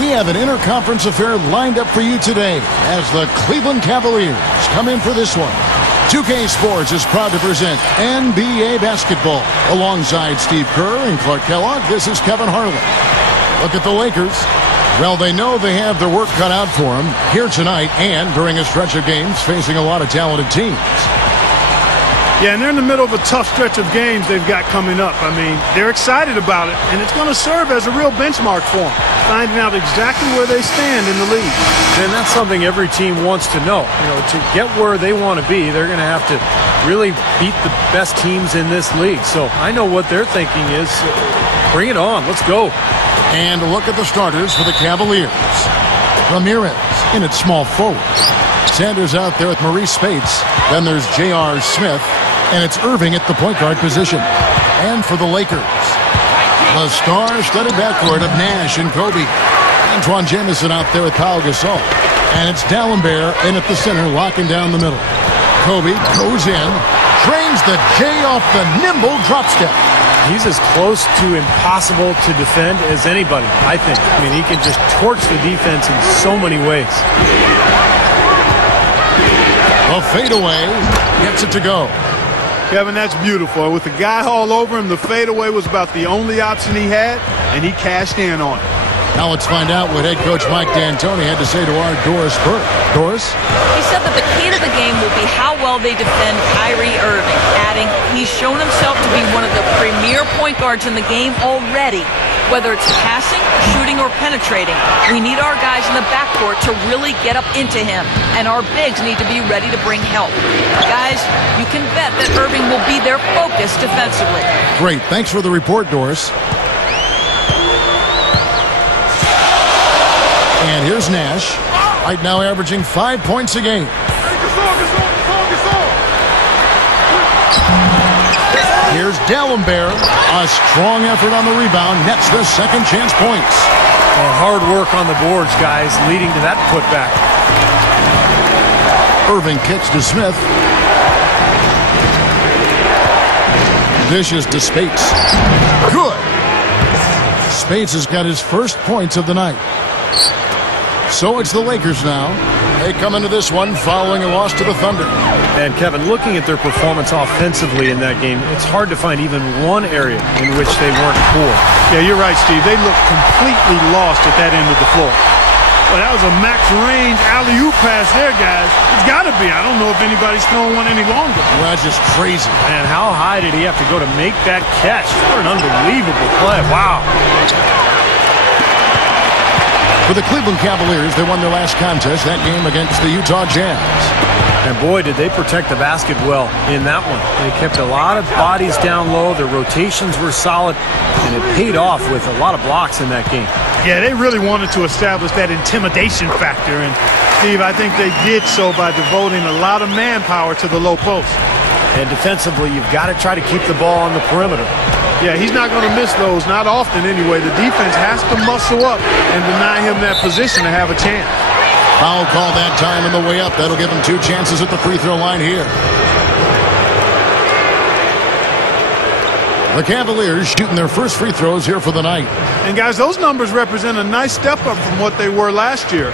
We have an interconference affair lined up for you today as the Cleveland Cavaliers come in for this one. 2K Sports is proud to present NBA basketball. Alongside Steve Kerr and Clark Kellogg, this is Kevin Harlan. Look at the Lakers. Well, they know they have their work cut out for them here tonight and during a stretch of games facing a lot of talented teams. Yeah, and they're in the middle of a tough stretch of games they've got coming up. I mean, they're excited about it, and it's going to serve as a real benchmark for them, finding out exactly where they stand in the league. And that's something every team wants to know. You know, to get where they want to be, they're going to have to really beat the best teams in this league. So I know what they're thinking is, bring it on, let's go. And look at the starters for the Cavaliers. Ramirez in at small forward. Sanders out there with Maurice Spates. Then there's J.R. Smith. And it's Irving at the point guard position. And for the Lakers, the star-studded backcourt of Nash and Kobe. Antoine Jamison out there with Pau Gasol. And it's D'Alembert in at the center, locking down the middle. Kobe goes in, trains the J off the nimble drop step. He's as close to impossible to defend as anybody, I think. I mean, he can just torch the defense in so many ways. A fadeaway gets it to go. Kevin, that's beautiful. With the guy all over him, the fadeaway was about the only option he had, and he cashed in on it. Now let's find out what head coach Mike D'Antoni had to say to our Doris Burke. Doris? He said that the key to the game will be how well they defend Kyrie Irving, adding he's shown himself to be one of the premier point guards in the game already. Whether it's passing, shooting, or penetrating, we need our guys in the backcourt to really get up into him, and our bigs need to be ready to bring help. Guys, you can bet that Irving will be their focus defensively. Great. Thanks for the report, Doris. And here's Nash, right now averaging 5 points a game. Here's D'Alembert. A strong effort on the rebound. Nets the second chance points. Hard work on the boards, guys, leading to that putback. Irving kicks to Smith. Dishes to Spates. Good. Spates has got his first points of the night. So it's the Lakers now. They come into this one following a loss to the Thunder. And Kevin, looking at their performance offensively in that game, it's hard to find even one area in which they weren't poor. Yeah, you're right, Steve. They look completely lost at that end of the floor. Well, that was a max-range alley-oop pass there, guys. It's got to be. I don't know if anybody's throwing one any longer. Well, that's just crazy. And how high did he have to go to make that catch? What an unbelievable play. Wow. For the Cleveland Cavaliers, they won their last contest, that game against the Utah Jazz. And boy, did they protect the basket well in that one. They kept a lot of bodies down low. Their rotations were solid, and it paid off with a lot of blocks in that game. Yeah, they really wanted to establish that intimidation factor. And, Steve, I think they did so by devoting a lot of manpower to the low post. And defensively, you've got to try to keep the ball on the perimeter. Yeah, he's not going to miss those, not often anyway. The defense has to muscle up and deny him that position to have a chance. Foul call that time on the way up. That'll give him 2 chances at the free throw line here. The Cavaliers shooting their first free throws here for the night. And, guys, those numbers represent a nice step up from what they were last year.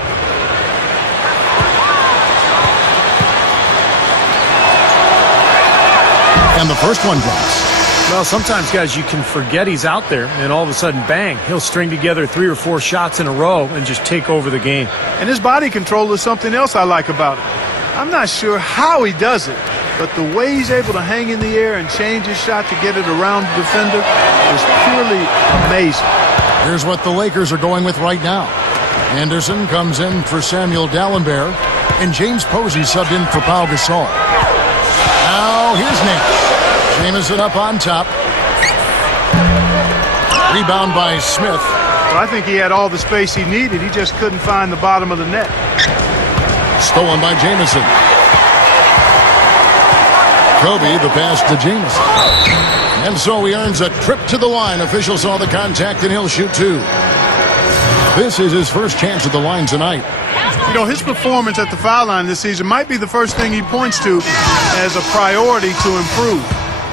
And the first one drops. Well, sometimes, guys, you can forget he's out there, and all of a sudden, bang, he'll string together 3 or 4 shots in a row and just take over the game. And his body control is something else I like about it. I'm not sure how he does it, but the way he's able to hang in the air and change his shot to get it around the defender is purely amazing. Here's what the Lakers are going with right now. Anderson comes in for Samuel D'Alembert, and James Posey subbed in for Pau Gasol. Now here's Nash. Jamison up on top. Rebound by Smith. Well, I think he had all the space he needed. He just couldn't find the bottom of the net. Stolen by Jamison. Kobe, the pass to Jamison. And so he earns a trip to the line. Officials saw the contact, and he'll shoot 2. This is his first chance at the line tonight. You know, his performance at the foul line this season might be the first thing he points to as a priority to improve.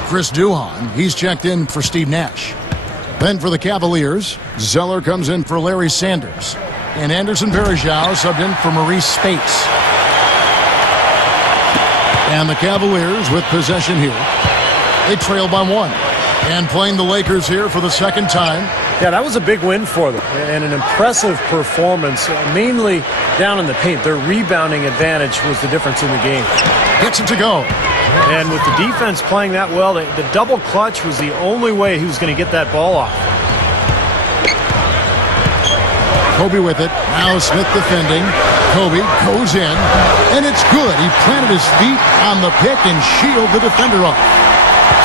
Chris Duhon, he's checked in for Steve Nash. Then for the Cavaliers, Zeller comes in for Larry Sanders. And Anderson Varejao subbed in for Maurice Spates. And the Cavaliers with possession here. They trail by 1. And playing the Lakers here for the second time. Yeah, that was a big win for them and an impressive performance, mainly down in the paint. Their rebounding advantage was the difference in the game. Gets it to go. And with the defense playing that well, the double clutch was the only way he was going to get that ball off. Kobe with it. Now Smith defending. Kobe goes in, and it's good. He planted his feet on the pick and shielded the defender off.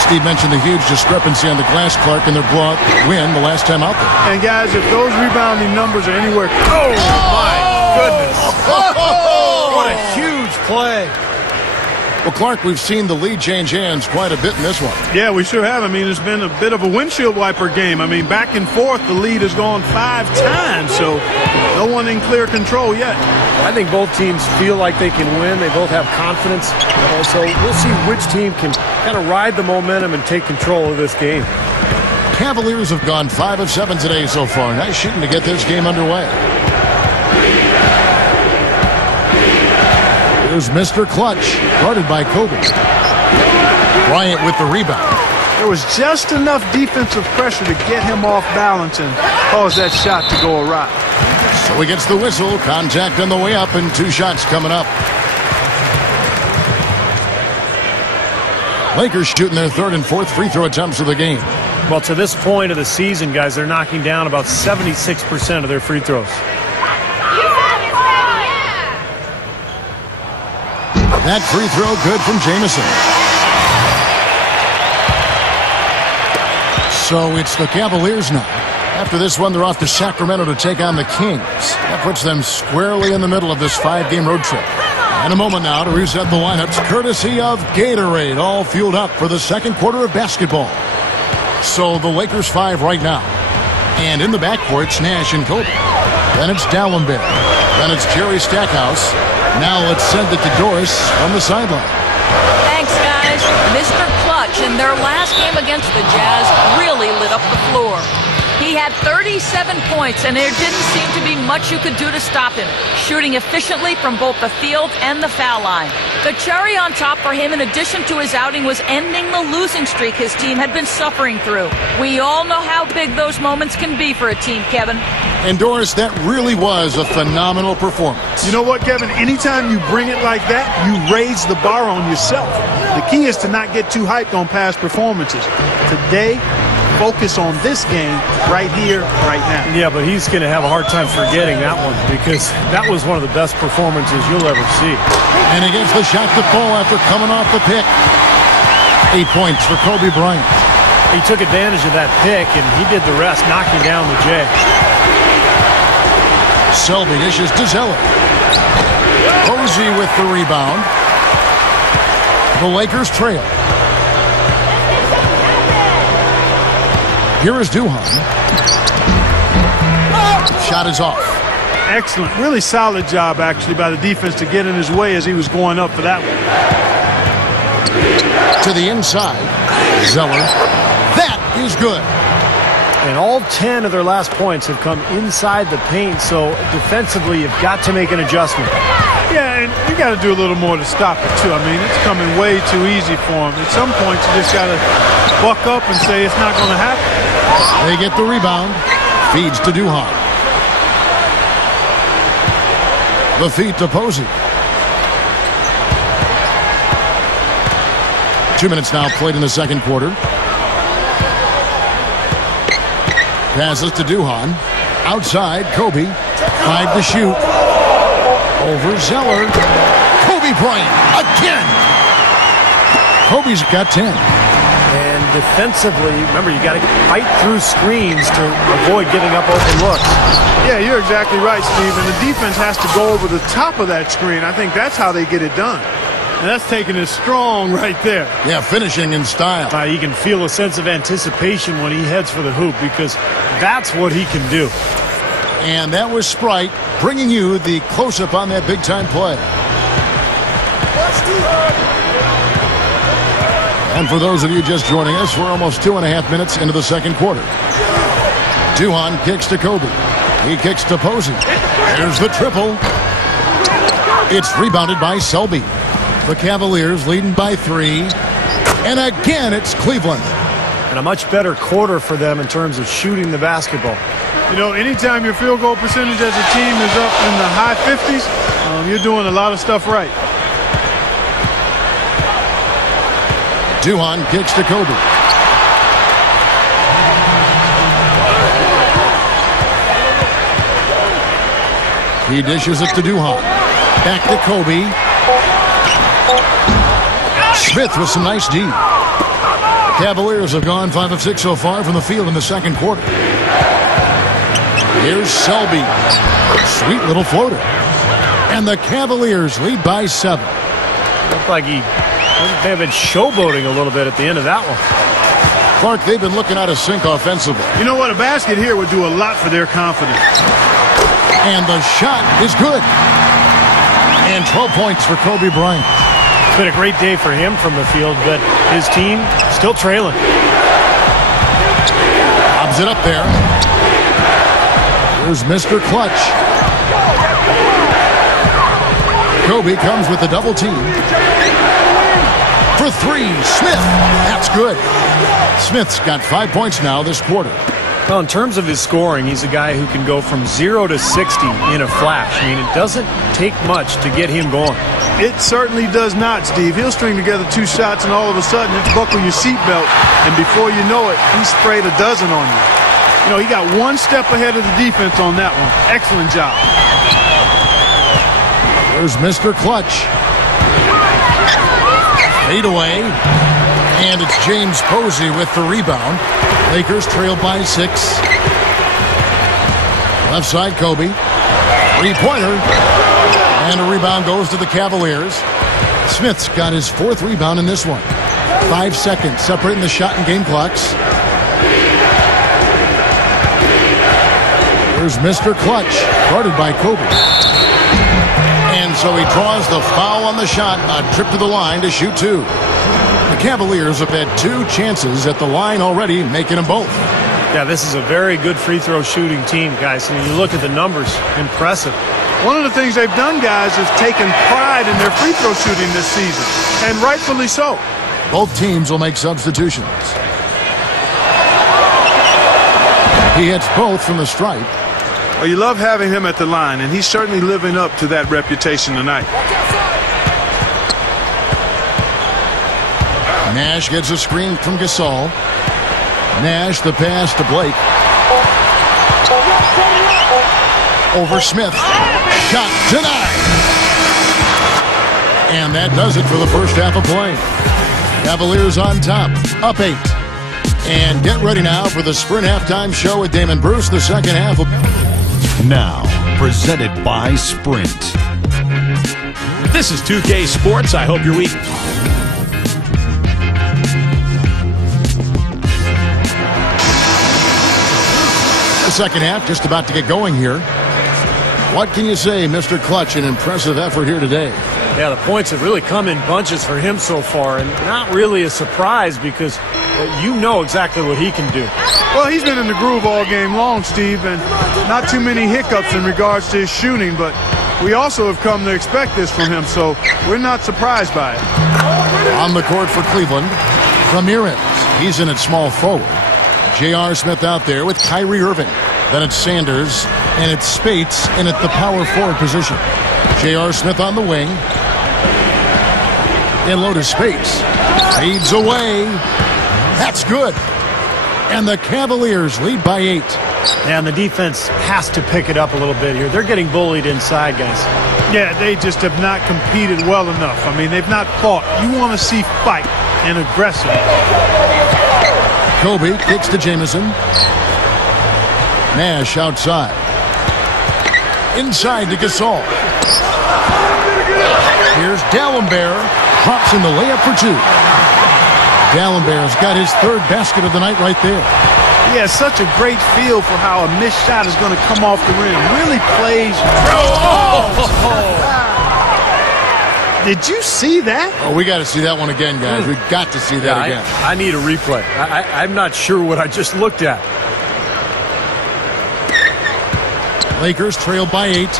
Steve mentioned the huge discrepancy on the glass, Clark, in their blowout win the last time out there. And, guys, if those rebounding numbers are anywhere... Oh, my goodness. What a huge play. Well, Clark, we've seen the lead change hands quite a bit in this one. Yeah, we sure have. I mean, it's been a bit of a windshield wiper game. I mean, back and forth, the lead has gone 5 times, so no one in clear control yet. I think both teams feel like they can win. They both have confidence. So we'll see which team can kind of ride the momentum and take control of this game. Cavaliers have gone 5 of 7 today so far. Nice shooting to get this game underway. Here's Mr. Clutch, guarded by Kobe. Bryant with the rebound. There was just enough defensive pressure to get him off balance and cause that shot to go awry. So he gets the whistle. Contact on the way up and 2 shots coming up. Lakers shooting their 3rd and 4th free throw attempts of the game. Well, to this point of the season, guys, they're knocking down about 76% of their free throws. That free throw good from Jamison. So it's the Cavaliers now. After this one, they're off to Sacramento to take on the Kings. That puts them squarely in the middle of this 5-game road trip. In a moment now to reset the lineups, courtesy of Gatorade, all fueled up for the second quarter of basketball. So the Lakers 5 right now. And in the backcourt, it's Nash and Kobe. Then it's Dallenberg. Then it's Jerry Stackhouse. Now let's send it to Doris on the sideline. Thanks, guys. Mr. Clutch in their last game against the Jazz really lit up the floor. He had 37 points, and there didn't seem to be much you could do to stop him, shooting efficiently from both the field and the foul line. The cherry on top for him, in addition to his outing, was ending the losing streak his team had been suffering through. We all know how big those moments can be for a team, Kevin. And Doris, that really was a phenomenal performance. You know what, Kevin? Anytime you bring it like that, you raise the bar on yourself. The key is to not get too hyped on past performances. Today, focus on this game right here, right now. Yeah, but he's going to have a hard time forgetting that one because that was one of the best performances you'll ever see. And he gets the shot to fall after coming off the pick. 8 points for Kobe Bryant. He took advantage of that pick, and he did the rest, knocking down the J. Selby dishes to Zeller. Posey with the rebound. The Lakers trail. Here is Duhan. Shot is off. Excellent. Really solid job, actually, by the defense to get in his way as he was going up for that one. To the inside. Zeller. That is good. And all 10 of their last points have come inside the paint, so defensively you've got to make an adjustment. Yeah, and you got to do a little more to stop it, too. I mean, it's coming way too easy for him. At some point, you just got to buck up and say it's not going to happen. They get the rebound. Feeds to Duhan. The feed to Posey. 2 minutes now played in the second quarter. Passes to Duhan. Outside, Kobe. 5 to shoot. Over Zeller. Kobe Bryant again. Kobe's got 10. And defensively, remember, you got to fight through screens to avoid giving up open looks. Yeah, you're exactly right, Steve. And the defense has to go over the top of that screen. I think that's how they get it done. And that's taking it strong right there. Yeah, finishing in style. You can feel a sense of anticipation when he heads for the hoop because that's what he can do. And that was Sprite bringing you the close-up on that big-time play. And for those of you just joining us, we're almost 2.5 minutes into the second quarter. Duhan kicks to Kobe. He kicks to Posey. There's the triple. It's rebounded by Selby. The Cavaliers leading by 3. And again, it's Cleveland. And a much better quarter for them in terms of shooting the basketball. You know, anytime your field goal percentage as a team is up in the high 50s, you're doing a lot of stuff right. Duhon kicks to Kobe. He dishes it to Duhon. Back to Kobe. Smith with some nice D. Cavaliers have gone 5 of 6 so far from the field in the second quarter. Here's Selby. Sweet little floater. And the Cavaliers lead by 7. Looked like he may have been showboating a little bit at the end of that one. Clark, they've been looking out of sync offensively. You know what? A basket here would do a lot for their confidence. And the shot is good. And 12 points for Kobe Bryant. It's been a great day for him from the field, but his team still trailing. Lobs it up there. Here's Mr. Clutch. Kobe comes with the double team. For 3, Smith. That's good. Smith's got 5 points now this quarter. Well, in terms of his scoring, he's a guy who can go from 0 to 60 in a flash. I mean, it doesn't take much to get him going. It certainly does not, Steve. He'll string together 2 shots, and all of a sudden, it's buckle your seatbelt, and before you know it, he sprayed a dozen on you. You know, he got 1 step ahead of the defense on that one. Excellent job. There's Mr. Clutch. Fade away. And it's James Posey with the rebound. Lakers trail by 6. Left side, Kobe. 3-pointer. And a rebound goes to the Cavaliers. Smith's got his 4th rebound in this one. 5 seconds separating the shot and game clocks. Here's Mr. Clutch, guarded by Kobe. And so he draws the foul on the shot, a trip to the line to shoot 2. The Cavaliers have had 2 chances at the line already, making them both. Yeah, this is a very good free throw shooting team, guys. I mean, you look at the numbers, impressive. One of the things they've done, guys, is taken pride in their free throw shooting this season, and rightfully so. Both teams will make substitutions. He hits both from the stripe. Well, you love having him at the line, and he's certainly living up to that reputation tonight. Nash gets a screen from Gasol. Nash, the pass to Blake. Over Smith. Shot denied. And that does it for the first half of play. Cavaliers on top, up 8. And get ready now for the Sprint halftime show with Damon Bruce, the second half of... Now, presented by Sprint. This is 2K Sports. I hope your week... The second half just about to get going here. What can you say, Mr. Clutch? An impressive effort here today. Yeah, the points have really come in bunches for him so far, and not really a surprise because you know exactly what he can do. Well, he's been in the groove all game long, Steve, and not too many hiccups in regards to his shooting, but we also have come to expect this from him, so we're not surprised by it. On the court for Cleveland, Ramirez. He's in at small forward. J.R. Smith out there with Kyrie Irving. Then it's Sanders, and it's Spates in at the power forward position. J.R. Smith on the wing. In low to Spates. Fades away. That's good. And the Cavaliers lead by 8. And the defense has to pick it up a little bit here. They're getting bullied inside, guys. Yeah, they just have not competed well enough. I mean, they've not fought. You want to see fight and aggressive. Kobe kicks to Jamison. Nash outside. Inside to Gasol. Here's D'Alembert. Drops in the layup for 2. D'Alembert's got his 3rd basket of the night right there. He has such a great feel for how a missed shot is going to come off the rim. Really plays. Did you see that? Oh, we got to see that one again, guys. We've got to see that again. I need a replay. I'm not sure what I just looked at. Lakers trail by 8.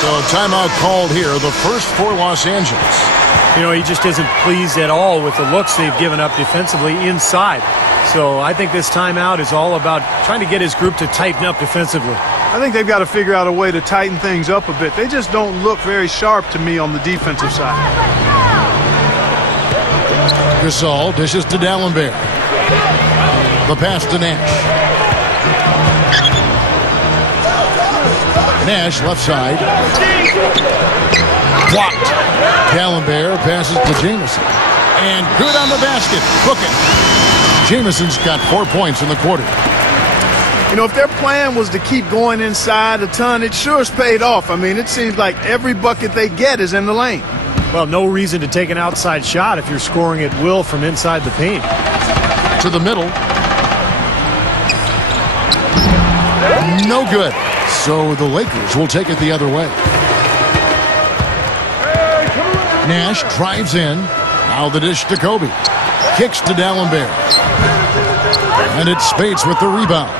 So timeout called here, the first for Los Angeles. You know, he just isn't pleased at all with the looks they've given up defensively inside. So I think this timeout is all about trying to get his group to tighten up defensively. I think they've got to figure out a way to tighten things up a bit. They just don't look very sharp to me on the defensive side. Gasol dishes to Dallenberg. The pass to Nash. Nash left side. Blocked. Dallenberg passes to Jamison. And good on the basket. Book it. Jamison's got 4 points in the quarter. You know, if their plan was to keep going inside a ton, it sure has paid off. I mean, it seems like every bucket they get is in the lane. Well, no reason to take an outside shot if you're scoring at will from inside the paint. To the middle. No good. So the Lakers will take it the other way. Nash drives in. Now the dish to Kobe. Kicks to Dallenberg. And it's Spates with the rebound.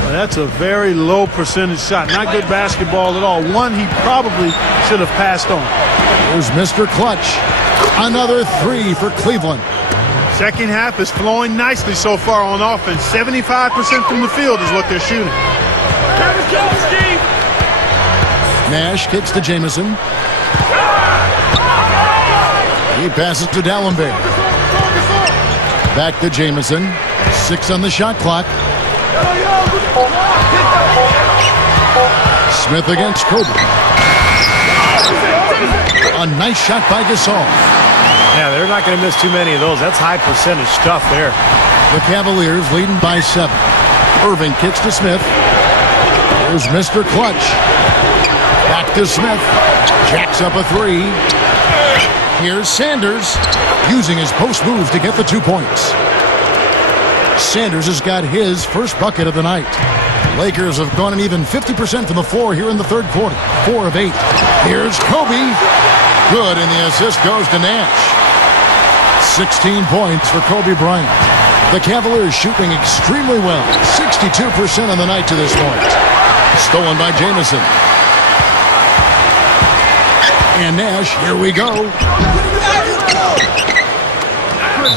Well, that's a very low percentage shot. Not good basketball at all. One he probably should have passed on. Here's Mr. Clutch. Another 3 for Cleveland. Second half is flowing nicely so far on offense. 75% from the field is what they're shooting. Nash kicks to Jamison. He passes to Dallenberg. Back to Jamison. 6 on the shot clock. Smith against Kobe. A nice shot by Gasol. Yeah, they're not going to miss too many of those. That's high percentage stuff there. The Cavaliers leading by 7. Irving kicks to Smith. There's Mr. Clutch. Back to Smith. Jacks up a 3. Here's Sanders using his post move to get the 2 points. Sanders has got his first bucket of the night. Lakers have gone an even 50% from the floor here in the third quarter. 4 of 8. Here's Kobe. Good, and the assist goes to Nash. 16 points for Kobe Bryant. The Cavaliers shooting extremely well. 62% on the night to this point. Stolen by Jamison. And Nash, here we go.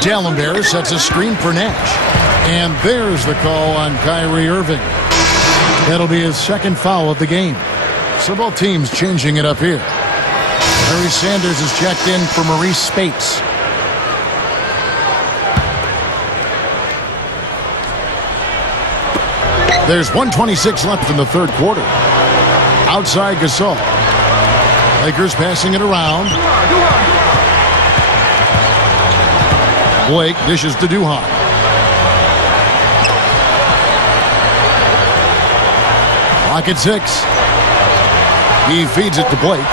Dallenberg sets a screen for Nash. And there's the call on Kyrie Irving. That'll be his second foul of the game. So both teams changing it up here. Larry Sanders is checked in for Maurice Spates. There's 1:26 left in the third quarter. Outside Gasol. Lakers passing it around. Blake dishes to Duhon. Clock at 6. He feeds it to Blake.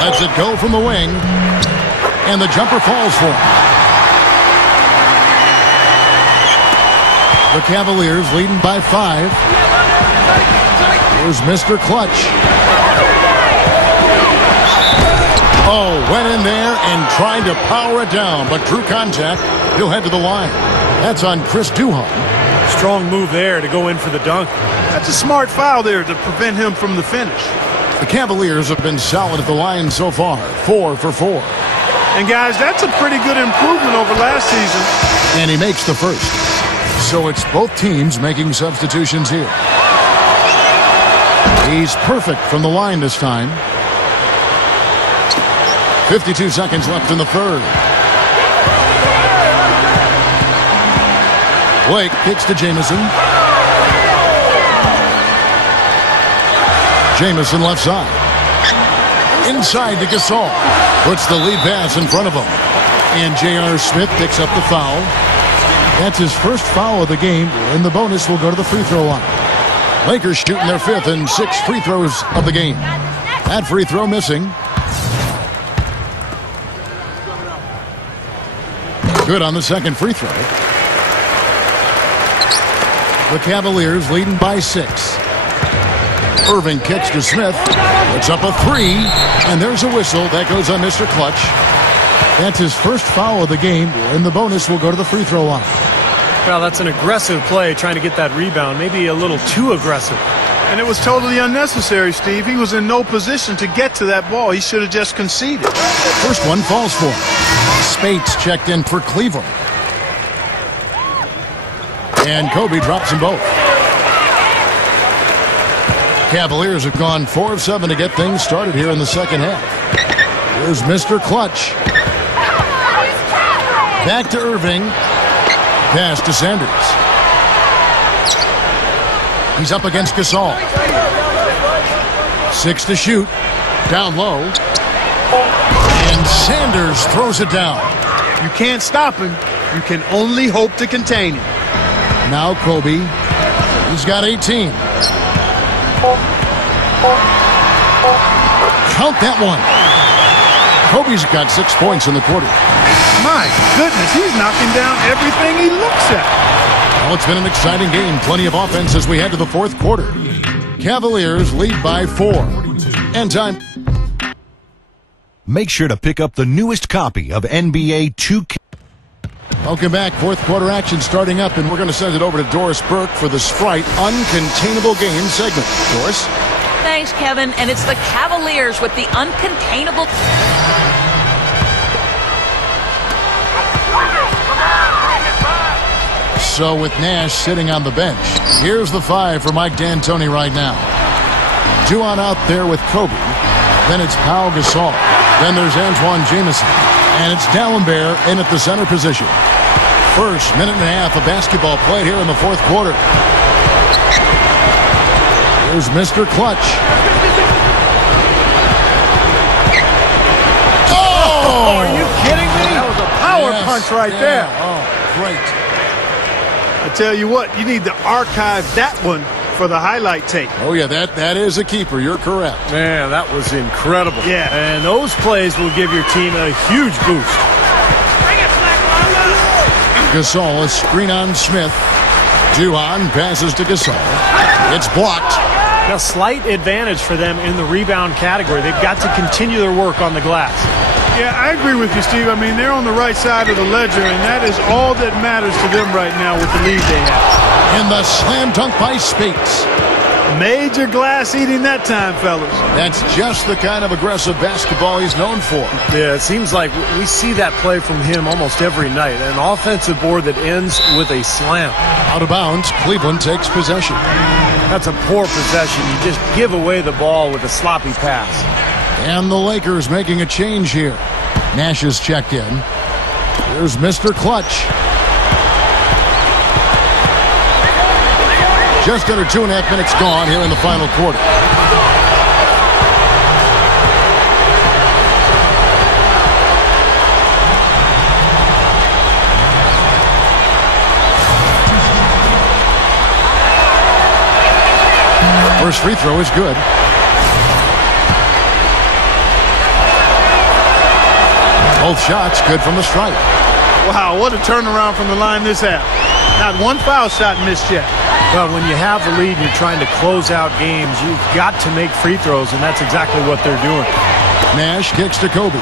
Lets it go from the wing. And the jumper falls for him. The Cavaliers leading by 5. Here's Mr. Clutch. Oh, went in there and tried to power it down, but drew contact. He'll head to the line. That's on Chris Duhon. Strong move there to go in for the dunk. That's a smart foul there to prevent him from the finish. The Cavaliers have been solid at the line so far. 4 for 4. And guys, that's a pretty good improvement over last season. And he makes the first. So it's both teams making substitutions here. He's perfect from the line this time. 52 seconds left in the third. Blake kicks to Jamison. Jamison left side. Inside to Gasol. Puts the lead pass in front of him. And J.R. Smith picks up the foul. That's his first foul of the game. And the bonus will go to the free throw line. Lakers shooting their 5th and 6th free throws of the game. That free throw missing. Good on the second free throw. The Cavaliers leading by 6. Irving kicks to Smith. Puts up a 3. And there's a whistle. That goes on Mr. Clutch. That's his first foul of the game. And the bonus will go to the free throw line. Well, that's an aggressive play, trying to get that rebound, maybe a little too aggressive. And it was totally unnecessary, Steve. He was in no position to get to that ball. He should have just conceded. First one falls for him. Spates checked in for Cleveland. And Kobe drops them both. Cavaliers have gone 4 of 7 to get things started here in the second half. Here's Mr. Clutch. Back to Irving. Pass to Sanders. He's up against Gasol. 6 to shoot. Down low. And Sanders throws it down. You can't stop him. You can only hope to contain him. Now Kobe. He's got 18. Count that one. Kobe's got 6 points in the quarter. My goodness, he's knocking down everything he looks at. Well, it's been an exciting game. Plenty of offense as we head to the fourth quarter. Cavaliers lead by 4. And time. Make sure to pick up the newest copy of NBA 2K. Welcome back. Fourth quarter action starting up, and we're going to send it over to Doris Burke for the Sprite Uncontainable Game segment. Doris? Thanks, Kevin. And it's the Cavaliers with the uncontainable. So with Nash sitting on the bench, here's the 5 for Mike D'Antoni right now. Juwan out there with Kobe. Then it's Pau Gasol. Then there's Antoine Jamison. And it's Dallenberg in at the center position. First minute and a half of basketball played here in the fourth quarter. Here's Mr. Clutch. Oh! Are you kidding me? That was a power punch right there. Oh, great. I tell you what, you need to archive that one for the highlight tape. Oh, yeah, that is a keeper. You're correct. Man, that was incredible. Yeah. And those plays will give your team a huge boost. Gasol, a screen on Smith. Juwan passes to Gasol. It's blocked. A slight advantage for them in the rebound category. They've got to continue their work on the glass. Yeah, I agree with you, Steve. I mean, they're on the right side of the ledger, and that is all that matters to them right now with the lead they have. In the slam dunk by Spates. Major glass eating that time, fellas. That's just the kind of aggressive basketball he's known for. Yeah, it seems like we see that play from him almost every night. An offensive board that ends with a slam. Out of bounds, Cleveland takes possession. That's a poor possession. You just give away the ball with a sloppy pass. And the Lakers making a change here. Nash is checked in. Here's Mr. Clutch. Just under 2.5 minutes gone here in the final quarter. First free throw is good. Both shots good from the stripe. Wow, what a turnaround from the line this half. Not one foul shot missed yet. Well, when you have the lead and you're trying to close out games, you've got to make free throws, and that's exactly what they're doing. Nash kicks to Kobe.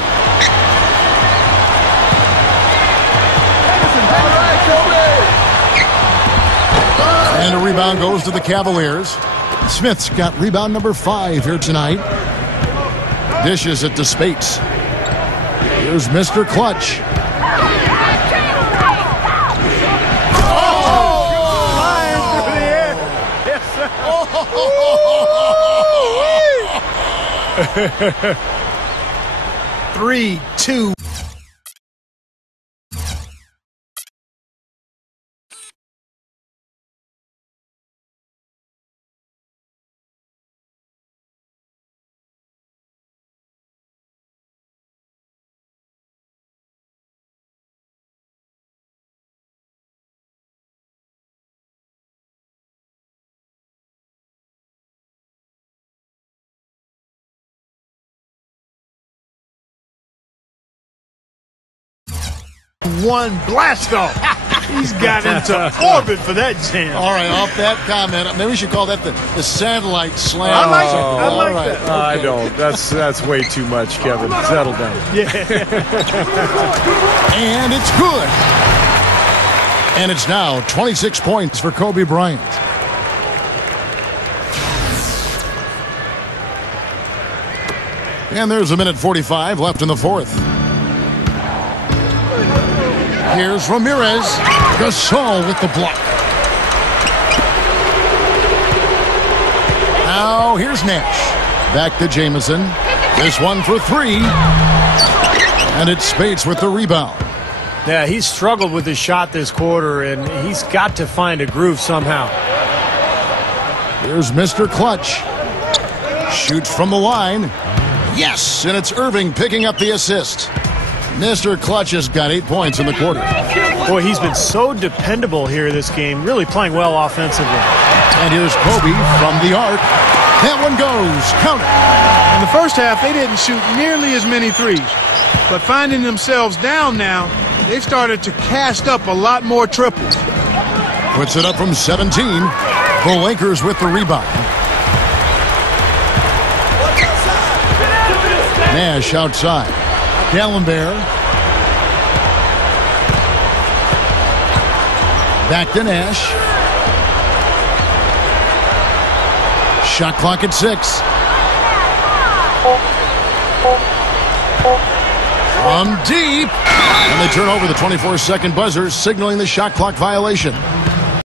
And a rebound goes to the Cavaliers. Smith's got rebound number 5 here tonight. Dishes it to Spates. Here's Mr. Clutch. Three, two. One blast off. He's got into orbit for that jam. All right, off that comment, maybe we should call that the satellite slam. I like it. I like right. that. Okay. I don't. That's way too much, Kevin. Settle down. Yeah. And it's good. And it's now 26 points for Kobe Bryant. And there's a minute 45 left in the fourth. Here's Ramirez. Gasol with the block. Now here's Nash. Back to Jamison. This one for three. And it's Spates with the rebound. Yeah, he's struggled with his shot this quarter, and he's got to find a groove somehow. Here's Mr. Clutch. Shoots from the line. Yes, and it's Irving picking up the assist. Mr. Clutch has got 8 points in the quarter. Boy, he's been so dependable here this game, really playing well offensively. And here's Kobe from the arc. That one goes. Count it. In the first half, they didn't shoot nearly as many threes. But finding themselves down now, they've started to cast up a lot more triples. Puts it up from 17. The Lakers with the rebound. Nash outside. Gallenberg. Back to Nash. Shot clock at 6. From deep. And they turn over the 24-second buzzer, signaling the shot clock violation.